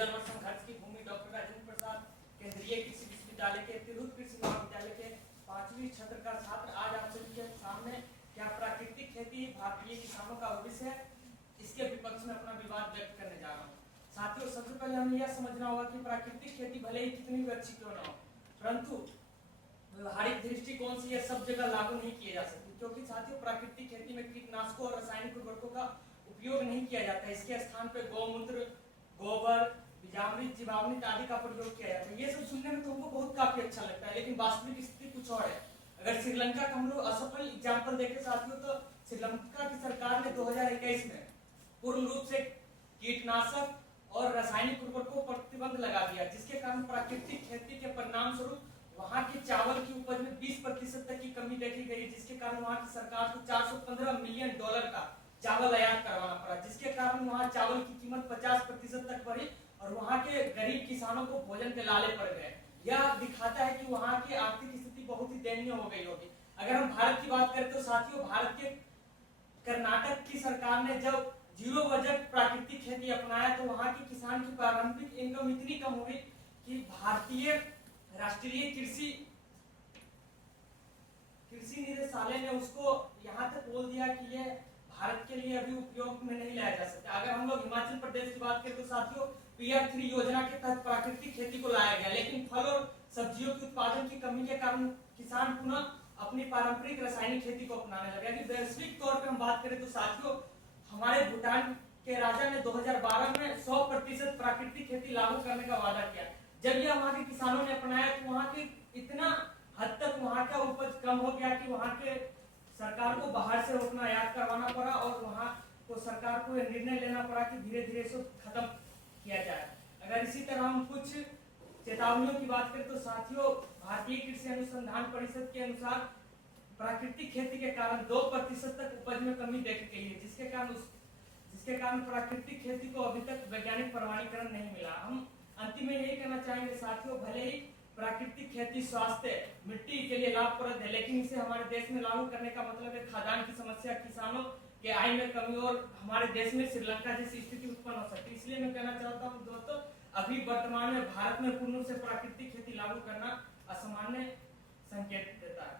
जन्म संघर्ष की भूमि डॉक्टर राजेंद्र प्रसाद केंद्रीय कृषि विश्वविद्यालय के तिरहुत कृषि महाविद्यालय के 5वीं छात्र का छात्र आज आप सभी के सामने क्या प्राकृतिक खेती भारतीय किसानों का भविष्य है, इसके विपक्ष में अपना विवाद व्यक्त करने जा रहा हूँ। साथियों, सबसे पहले हमें यह समझना होगा कि प्राकृतिक खेती भले ही कितनी भी अच्छी क्यों न हो, परंतु व्यवहारिक दृष्टिकोण से यह सब जगह लागू नहीं किए जा सकते, क्योंकि साथियों प्राकृतिक खेती में कीटनाशकों और रासायनिक उर्वरकों का उपयोग नहीं किया जाता है। इसके स्थान पर गौमूत्र, गोबर, बीजामृत, जीवामृत आदि का प्रयोग किया जाता है। ये सब सुनने में तो हमको बहुत काफी अच्छा लगता है, लेकिन वास्तविक स्थिति कुछ और है। अगर श्रीलंका का हम लोग असफल एग्जाम्पल देखें साथियों, तो श्रीलंका की सरकार ने 2021 में पूर्ण रूप से कीटनाशक और रासायनिक उर्वरकों पर प्रतिबंध लगा दिया, जिसके कारण प्राकृतिक खेती के परिणाम स्वरूप वहां के चावल की उपज में 20% तक की कमी देखी गई, जिसके कारण वहां की सरकार को $415 मिलियन का चावल आयात करवाना पड़ा, जिसके कारण वहां चावल की कीमत 50% तक बढ़ी और वहां के गरीब किसानों को भोजन के लाले पड़ गए। यह दिखाता है कि वहां की आर्थिक स्थिति बहुत ही दयनीय हो गई होगी। अगर हम भारत की बात करें तो साथियों, भारत के कर्नाटक की सरकार ने जब जीरो बजट प्राकृतिक खेती अपनाया तो वहां के किसान की प्रारंभिक इनकम इतनी कम हो गई कि भारतीय राष्ट्रीय कृषि निदेशालय ने उसको यहाँ तक बोल दिया कि ये भारत के लिए अभी उपयोग में नहीं लाया जा सकता। अगर हम लोग हिमाचल प्रदेश की बात करें तो साथियों, PR3 योजना के तहत प्राकृतिक खेती को लाया गया, लेकिन फल और सब्जियों के उत्पादन की कमी के कारण किसान पुनः अपनी पारंपरिक रासायनिक खेती को अपनाने लगे। यदि वैश्विक तौर पर हम बात करें तो साथियों, हमारे भूटान के राजा ने 2012 में 100% प्राकृतिक खेती लागू करने का वादा किया। जब यह वहां के किसानों ने अपनाया तो वहां के इतना हद तक वहां का उपज कम हो गया कि वहां के सरकार को बाहर से रोकना आयात करवाना पड़ा और वहां को सरकार को यह निर्णय लेना पड़ा कि धीरे धीरे इसे खत्म किया जाए। अगर इसी तरह हम कुछ चेतावनियों की बात करें तो साथियों, भारतीय कृषि अनुसंधान परिषद के अनुसार प्राकृतिक खेती के कारण 2% तक उपज में कमी देखी गई है, जिसके कारण प्राकृतिक खेती को अभी तक वैज्ञानिक प्रमाणीकरण नहीं मिला। हम अंतिम में यही कहना चाहेंगे साथियों, भले ही प्राकृतिक खेती स्वास्थ्य मिट्टी के लिए लाभप्रद है, लेकिन इसे हमारे देश में लागू करने का मतलब है खाद्यान्न की समस्या, किसानों के आय में कमी और हमारे देश में श्रीलंका जैसी स्थिति उत्पन्न हो सकती है। इसलिए मैं कहना चाहता हूँ दोस्तों, अभी वर्तमान में भारत में पूर्ण रूप से प्राकृतिक खेती लागू करना असामान्य संकेत देता है।